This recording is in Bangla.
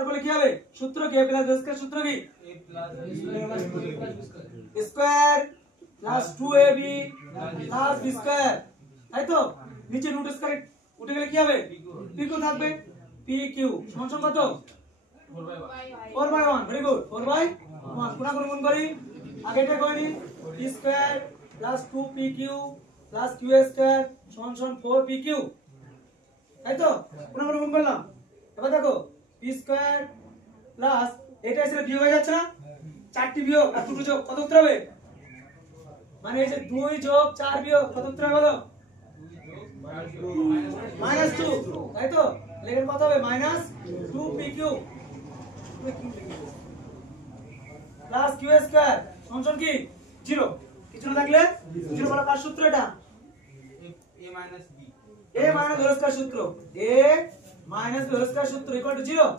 স্কয়ার করলে কি হবে সূত্র কি a প্লাস b স্কয়ার সূত্র কি a plus b square plus 2ab plus b square তাই তো নিচে রুট স্কয়ার উঠে গেলে কি হবে pq থাকবে pq সমান সমান কত 4/1 ভেরি গুড 4/1 গুণা করে গুণ করি আগে এটা করে নি p square plus 2pq plus q square সমান সমান 4pq তাই তো গুণা করে গুণ করলাম এবার দেখো p স্কয়ার প্লাস এটা এসে বিয়োগ হয়ে যাচ্ছে না চারটি বিয়োগ আর দুটো যোগ কত উত্তর হবে মানে এই যে 2 যোগ 4 বিয়োগ কত উত্তর হবে বলো -2 তাই তো লেখেন কত হবে -2pq প্লাস q স্কয়ার সমান কি 0 কিছু না থাকলে 0 বলা কার সূত্র এটা a minus b whole square সূত্র a minus b whole square সূত্র ইকুয়াল টু 0